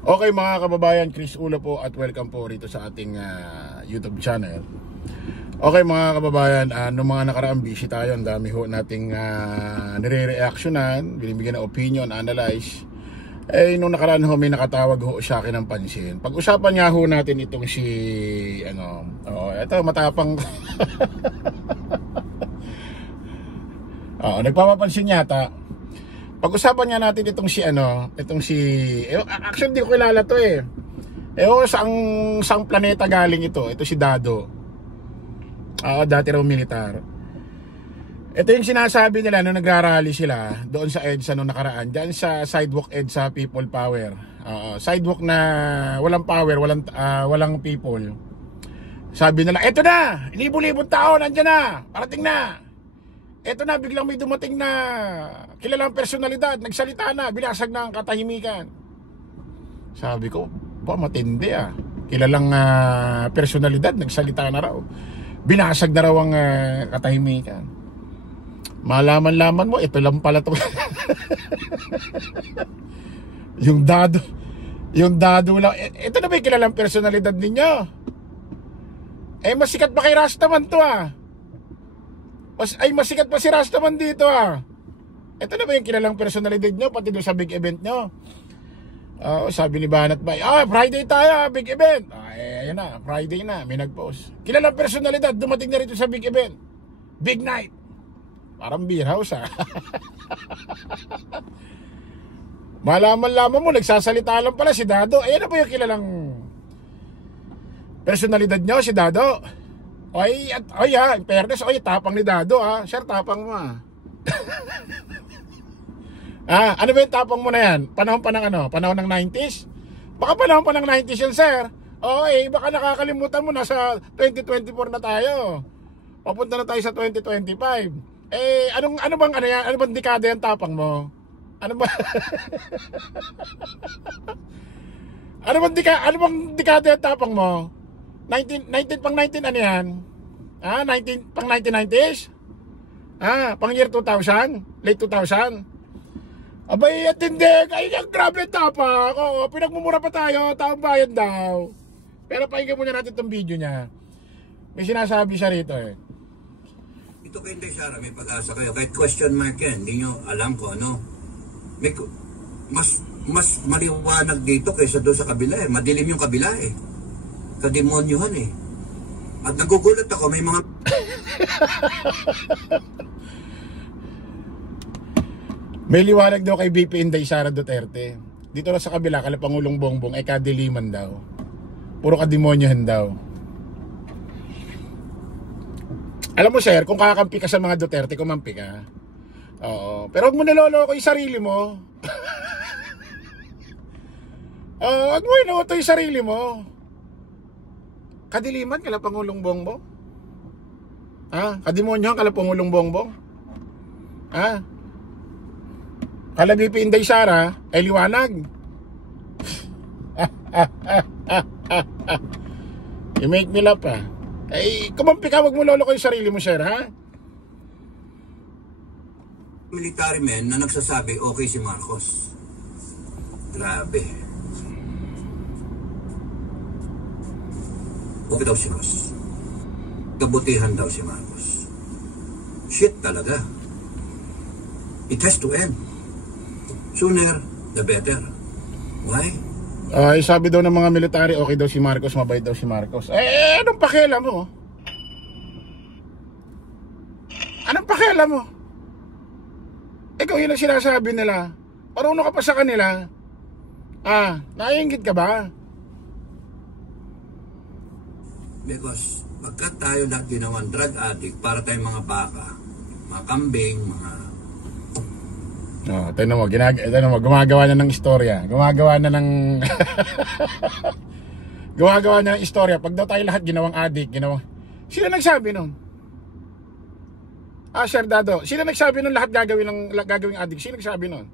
Okay mga kababayan, Chris Ulo po at welcome po rito sa ating YouTube channel. Okay mga kababayan, nung mga nakaraang busy tayo, ang dami ho nating nire-reactionan, binibigyan ng opinion, analyze. Nung nakaraan ho, may nakatawag ho sa akin ng pansin. Pag-usapan nga ho natin itong si, ito matapang. Nagpapapansin yata. Pag-usapan nga natin itong si actually di ko kilala to eh. Saang planeta galing ito. Ito si Dado. Dati raw militar. Ito yung sinasabi nila nung nag-rally sila doon sa EDSA nung nakaraan. Diyan sa sidewalk EDSA People Power. Sidewalk na walang power, walang people. Sabi nila, eto na! Libo-libong tao, nandiyan na! Parating na! Eto na, biglang may dumating na kilalang personalidad, nagsalita na, binasag na ang katahimikan. Sabi ko, matindi ah. Kilalang personalidad, nagsalita na raw. Binasag na raw ang katahimikan. Malaman-laman mo, ito lang pala to. Yung dado lang. Ito na ba yung kilalang personalidad ninyo? Masikat pa kay Rastaman to ah. Masikat pa si Rastaman dito ah. Ito na ba yung kilalang personalidad nyo? Pati doon sa big event nyo. Sabi ni Banat Bay, Friday tayo, big event. Ayan na, Friday na, may nag-post. Kilalang personalidad, dumating na rito sa big event. Big night. Parang beer house ah. Malaman-laman mo, nagsasalita lang pala si Dado. Ayan na ba yung kilalang personalidad nyo, si Dado? In fairness, tapang ni Dado ah. Sir, tapang mo ah. Ano ba yung tapang mo na yan? Panahon pa ng Panahon ng 90s? Baka panahon pa ng 90s yan, sir. Baka nakakalimutan mo, nasa 2024 na tayo. Papunta na tayo sa 2025. Ano bang dekada yung tapang mo? Ano ba? ano bang dekada yung tapang mo? 19 pang 19 ano yan? 19 pang 1990s? Pang year 2000? Late 2000? Abay, atindi. Grabe tapang. Pinagmumura pa tayo. Taong bayan daw. Pero pakinggan muna natin itong video niya. May sinasabi siya rito eh. Ito kay Inday Sara, may pag-asa kayo. Kahit question mark yan, hindi nyo alam ko, ano? Mas maliwanag dito kaysa doon sa kabila eh. Madilim yung kabila eh. Kademonyuhan eh. At nagugulat ako, may mga... May liwanag daw kay VP Inday Sara Duterte. Dito na sa kabila, kala Pangulong Bongbong, ay kadiliman daw. Puro kademonyohan daw. Alam mo sir, kung kakampi ka sa mga Duterte, kumampi ka. Pero huwag mo niloloko yung sarili mo. Huwag mo inuuto yung sarili mo. Kadiliman kala Pangulong Bongbong? Kademonyohan kala Pangulong Bongbong? Kala VP Inday Sara ay liwanag. You make me laugh ah. Kumampi ka, wag mo loloko yung sarili mo sir ha. Military men na nagsasabi okay si Marcos. Grabe. Okay daw si Marcos. Kabutihan daw si Marcos. Shit talaga. It has to end. Sooner, the better. Why? Sabi daw ng mga military, okay daw si Marcos, mabait daw si Marcos. Anong pakialam mo? Anong pakialam mo? Ikaw yun ang sinasabi nila. Marunong ka pa sa kanila. Naiinggit ka ba? Because pagkat tayo lahat ginawan drug addict, para tayong mga baka, mga kambing, mga... Tignan mo, gumagawa na ng istorya. Gumagawa na ng istorya. Pag daw tayo lahat ginawang adik, Sino nagsabi nun? Sir Dado, sino nagsabi nun lahat gagawing adik? Sino nagsabi nun?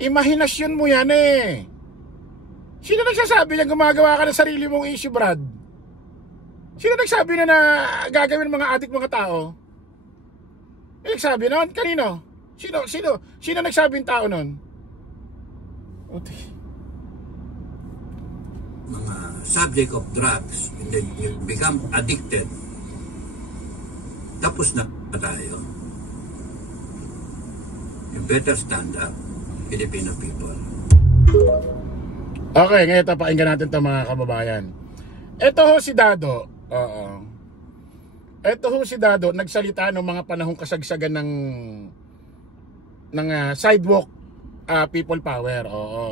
Imahinasyon mo yan eh. Sino nagsasabi na gumagawa ka ng sarili mong issue, Brad? Sino nagsabi na gagawin ng mga adik mga tao? Nagsabi nun? Kanino? Sino nagsabing tao nun? mga subject of drugs, and then you become addicted, tapos na tayo. You better stand up, Filipino people. Okay, ngayon pakinggan natin ito mga kababayan. Ito ho si Dado. Ito ho si Dado, nagsalita ng mga panahong kasagsagan ng sidewalk people power.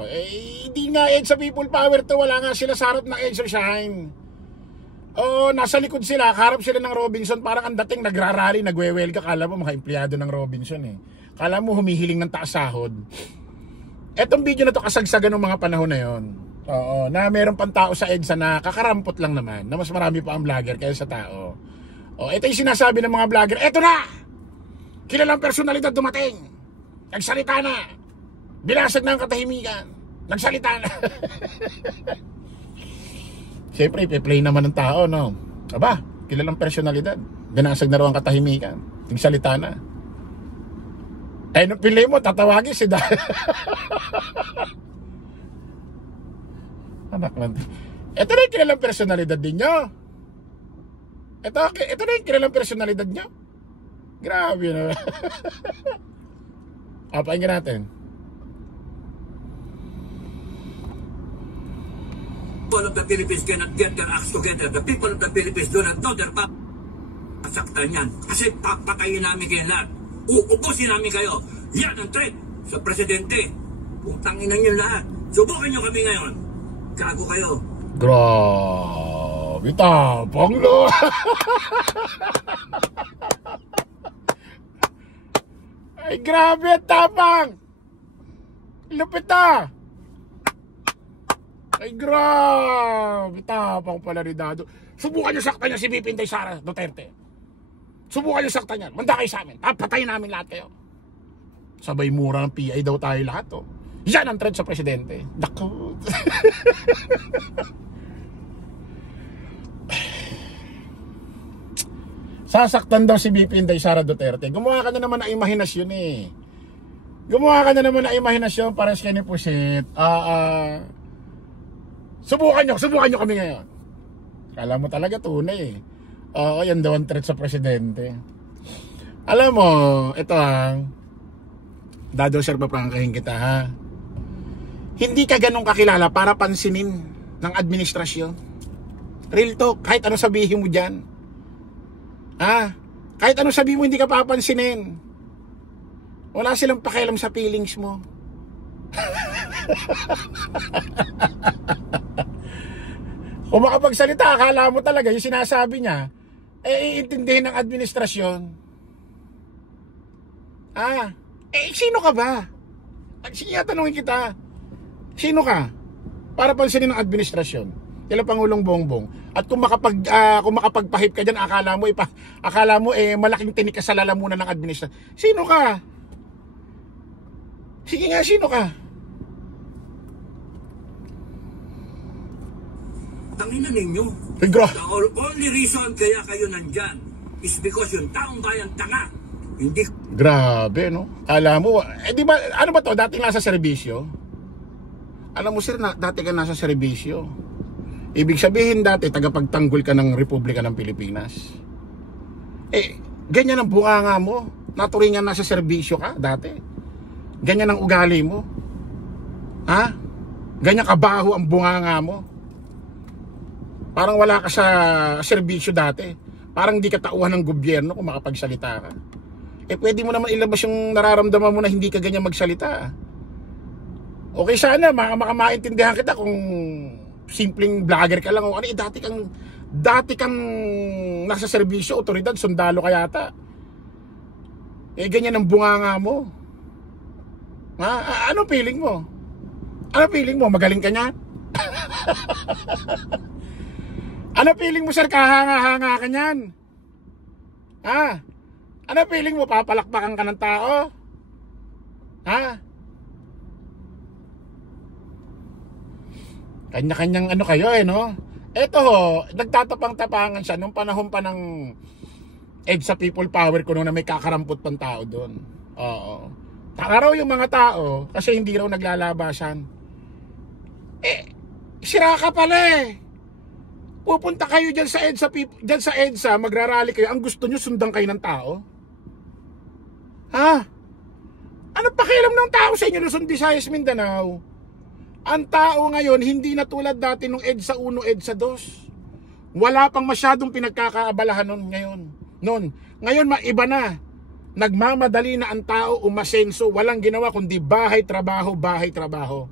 Hindi nga EDSA people power to, wala nga sila sa harap ng EDSA Shine. Nasa likod sila, harap sila ng Robinson, parang ang dating nagrarally, nagwewelga, kala mo mga empleyado ng Robinson eh. Kala mo humihiling ng taas sahod. Etong video na to kasagsagan ng mga panahon na yon. Na meron pang tao sa EDSA na kakarampot lang naman, na mas marami pa ang vlogger kaysa sa tao. Ito yung sinasabi ng mga vlogger, eto na! Kilalang personalidad dumating. Nagsalita na. Binasag na ang katahimikan. Nagsalita na. Siyempre, ipi-play naman ng tao, no? Aba, kilalang personalidad. Binasag na raw ang katahimikan. Nagsalita na. Nung pili mo, tatawagin si Dado. Anak lang. Ito na yung kilalang personalidad din nyo. Ito na yung kilalang personalidad nyo. Grabe na. Pakinggan natin. People of the Philippines cannot get their acts together. The people of the Philippines do not know their power. Saktan yan. Kasi papatayin namin kayo lahat. Uubusin namin kayo. Yan ang threat sa presidente. Putangin nyo lahat. Subukan nyo kami ngayon. Gago kayo. Grabe, tapang lo. Ay, grabe, tapang. Lupit ah. Ay, grabe, tapang pala ni Dado. Subukan nyo saktan niya si VP Inday Sara Duterte. Subukan nyo saktan yan. Manda kayo sa amin. Patayin namin lahat kayo. Sabay mura ng PI daw tayo lahat. Yan ang threat sa presidente. Naku. Sasaktan daw si VP Inday Sara Duterte. Gumawa ka na naman ng imahinasyon eh. Gumawa ka na naman ng imahinasyon para sa kanya pusit. Subukan nyo kami ngayon. Kala mo talaga tunay eh. Yan daw ang threat sa presidente. Alam mo, ito Dado, sir, paprangkahin kita ha. Hindi ka ganun kakilala para pansinin ng administrasyon. Real talk, kahit ano sabihin mo dyan. Kahit ano sabihin mo, hindi ka papansinin. Wala silang pakialam sa feelings mo. Kung makapagsalita, akala mo talaga yung sinasabi niya, iintindihin ng administrasyon. Sino ka ba? Sige, tanungin kita. Sino ka? Para pansinin ng administrasyon. Kila Pangulong Bongbong. At kung makapagpahip ka dyan, akala mo malaking tinik ka sa lalamunan ng administrasyon. Sino ka? Sige nga, sino ka? Tanginan ninyo. The only reason kaya kayo nandyan is because yung taong bayan tanga. Hindi. Grabe, no? Alam mo, di ba, ano ba to? Dating nasa serbisyo? Alam mo, sir, dati ka nasa serbisyo. Ibig sabihin dati, tagapagtanggol ka ng Republika ng Pilipinas. Ganyan ang bunganga mo. Naturingan nasa serbisyo ka dati. Ganyan ang ugali mo. Ganyan kabaho ang bunganga mo. Parang wala ka sa serbisyo dati. Parang di ka tauhan ng gobyerno kung makapagsalita ka. Pwede mo naman ilabas yung nararamdaman mo na hindi ka ganyan magsalita. Okay sana, makaintindihan kita kung simpleng vlogger ka lang o ano, dati kang nasa serbisyo, otoridad, sundalo ka yata. Ganyan ang bunganga mo. Ano feeling mo? Ano feeling mo? Magaling ka niyan? Ano feeling mo, sir? Kahanga-hanga ka niyan? Ano feeling mo? Papalakpakan ka ng tao? Kanya-kanyang ano kayo no? Eto nagtatapang-tapangan siya nung panahon pa ng EDSA People Power ko nung na may kakarampot pang tao doon. Tanga raw yung mga tao kasi hindi raw naglalabasan. Sira ka pala eh. Pupunta kayo dyan sa EDSA, dyan sa EDSA, magrarally kayo. Ang gusto nyo, sundan kayo ng tao? Ha? Ano pakialam ng tao sa inyo, Luzon, Visayas, Mindanao? Ang tao ngayon, hindi na tulad dati nung EDSA 1, EDSA 2. Wala pang masyadong pinagkakaabalahan noon. Ngayon, maiba na. Nagmamadali na ang tao umasenso. Walang ginawa kundi bahay, trabaho, bahay, trabaho.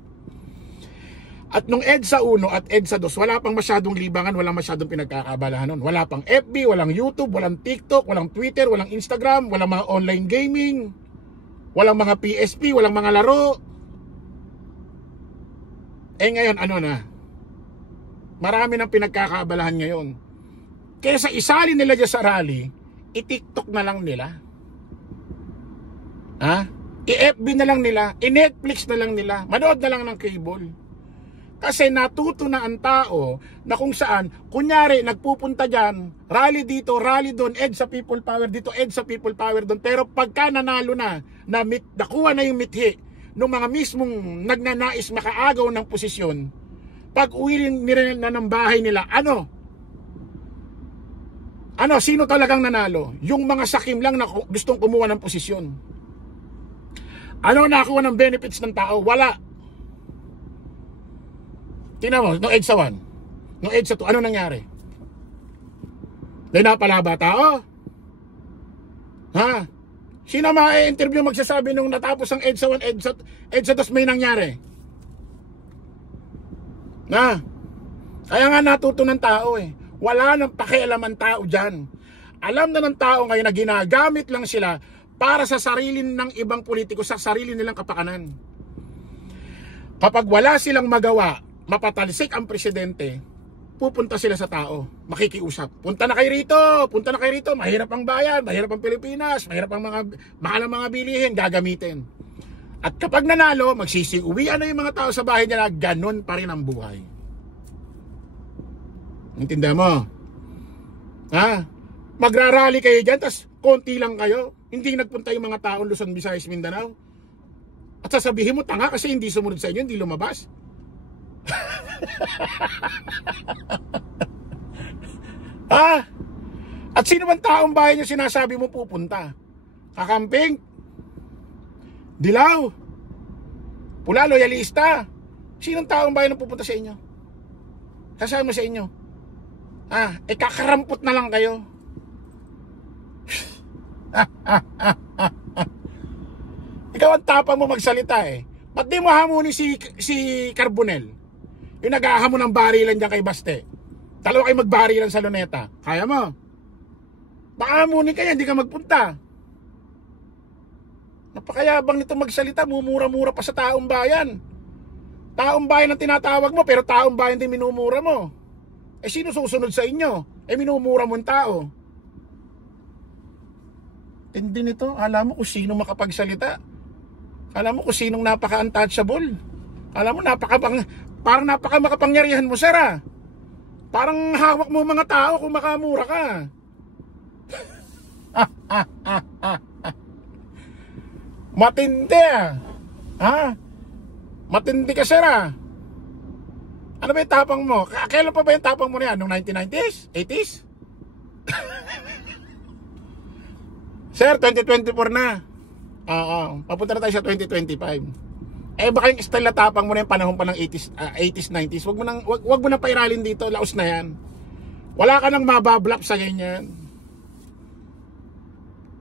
At nung EDSA 1 at EDSA 2, wala pang masyadong libangan, walang masyadong pinagkakaabalahan nun. Wala pang FB, walang YouTube, walang TikTok, walang Twitter, walang Instagram, walang mga online gaming, walang mga PSP, walang mga laro. Ngayon, ano na? Marami ng pinagkakaabalahan ngayon. Kesa isali nila dyan sa rally, i-TikTok na lang nila. I-FB na lang nila, i-Netflix na lang nila, manood na lang ng cable. Kasi natuto na ang tao na kung saan, kunyari, nagpupunta dyan, rally dito, rally doon, EDSA People Power dito, EDSA People Power doon. Pero pagka nanalo na nakuha na yung mithi ng mga mismong nagnanais makaagaw ng posisyon, pag uwi nila na ng bahay nila, sino talagang nanalo? Yung mga sakim lang na gustong kumuha ng posisyon. Ano nakuha ng benefits ng tao? Wala. Tingnan mo, nung EDSA 1, nung EDSA 2, ano nangyari? Dahil napalaba tao? Ha? Sino ma-interview magsasabi nung natapos ang EDSA 1, EDSA 2 may nangyari? Kaya nga natuto ng tao eh. Wala nang pakialam ang tao dyan. Alam na ng tao ngayon na ginagamit lang sila para sa sarili ng ibang politiko, sa sarili nilang kapakanan. Kapag wala silang magawa, mapatalsik ang presidente, pupunta sila sa tao, makikiusap. Punta na kayo rito, mahirap ang bayan, mahirap ang Pilipinas, mahirap ang mahal ang mga bilihin, gagamitin. At kapag nanalo, magsisiuwian na yung mga tao sa bahay nila, ganun pa rin ang buhay. Intindihan mo? Magrarally kayo dyan, tas konti lang kayo, hindi nagpunta yung mga tao Luzon, Visayas, Mindanao. At sasabihin mo, tanga kasi hindi sumunod sa inyo, hindi lumabas. At sino man taong bayan yung sinasabi mo pupunta? Kakamping? Dilaw? Pula, loyalista? Sinong taong bayan ang pupunta sa inyo? Kasama sa inyo? Kakarampot na lang kayo. Ikaw ang tapang mo magsalita eh. Ba't di mo hamunin si Carbonell? Yung nag-ahamon ng barilan dyan kay Baste. Dalawa kayo magbarilan sa Luneta. Kaya mo? Baka hamunin kaya, hindi ka magpunta. Napakayabang nito magsalita, mumura-mura pa sa taong bayan. Taong bayan ang tinatawag mo, pero taong bayan din minumura mo. Sino susunod sa inyo? Minumura mo ang tao. Tindi nito, alam mo kung sino makapagsalita. Alam mo kung sinong napaka-untouchable. Alam mo, parang napaka-makapangyarihan mo, sir. Parang hawak mo mga tao kung makamura ka. Matindi Matindi ka, sir. Ano ba yung tapang mo? Kailan pa ba yung tapang mo na yan? Noong 1990s? 80s? Sir, 2024 na. Papunta na tayo sa 2025. Baka yung style na tapang mo na yung panahon pa ng 80s, 90s. Wag mo nang pairalin dito. Laos na yan. Wala ka nang mabablap sa ganyan.